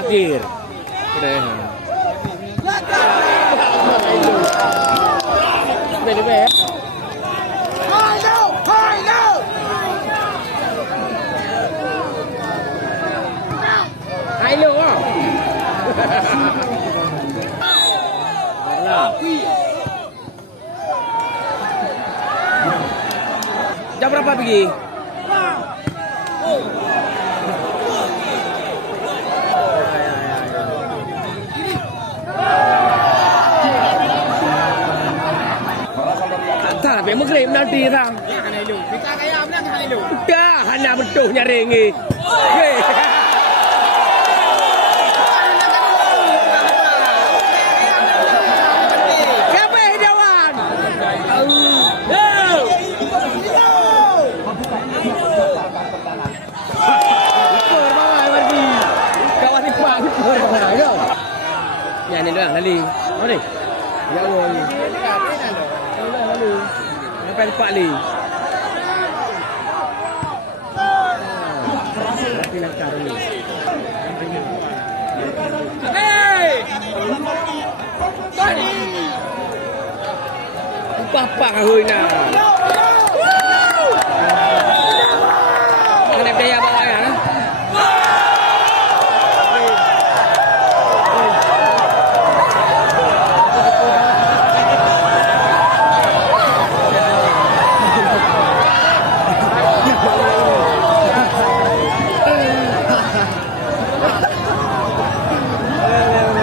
Bakir. Keren. Beda beda. Hai lo. Jam berapa pergi? Tak, memang keren nanti orang. Kita kayak apa nak lu? Dah, hanya betul nyari ni. Siapa jawan? Kawan ni pak, ya ni doang lali. Oh ni. Ya Allah ni. Lalu. Sampai lepak ni. Tapi nak cari ni. Hey! Papa hui na.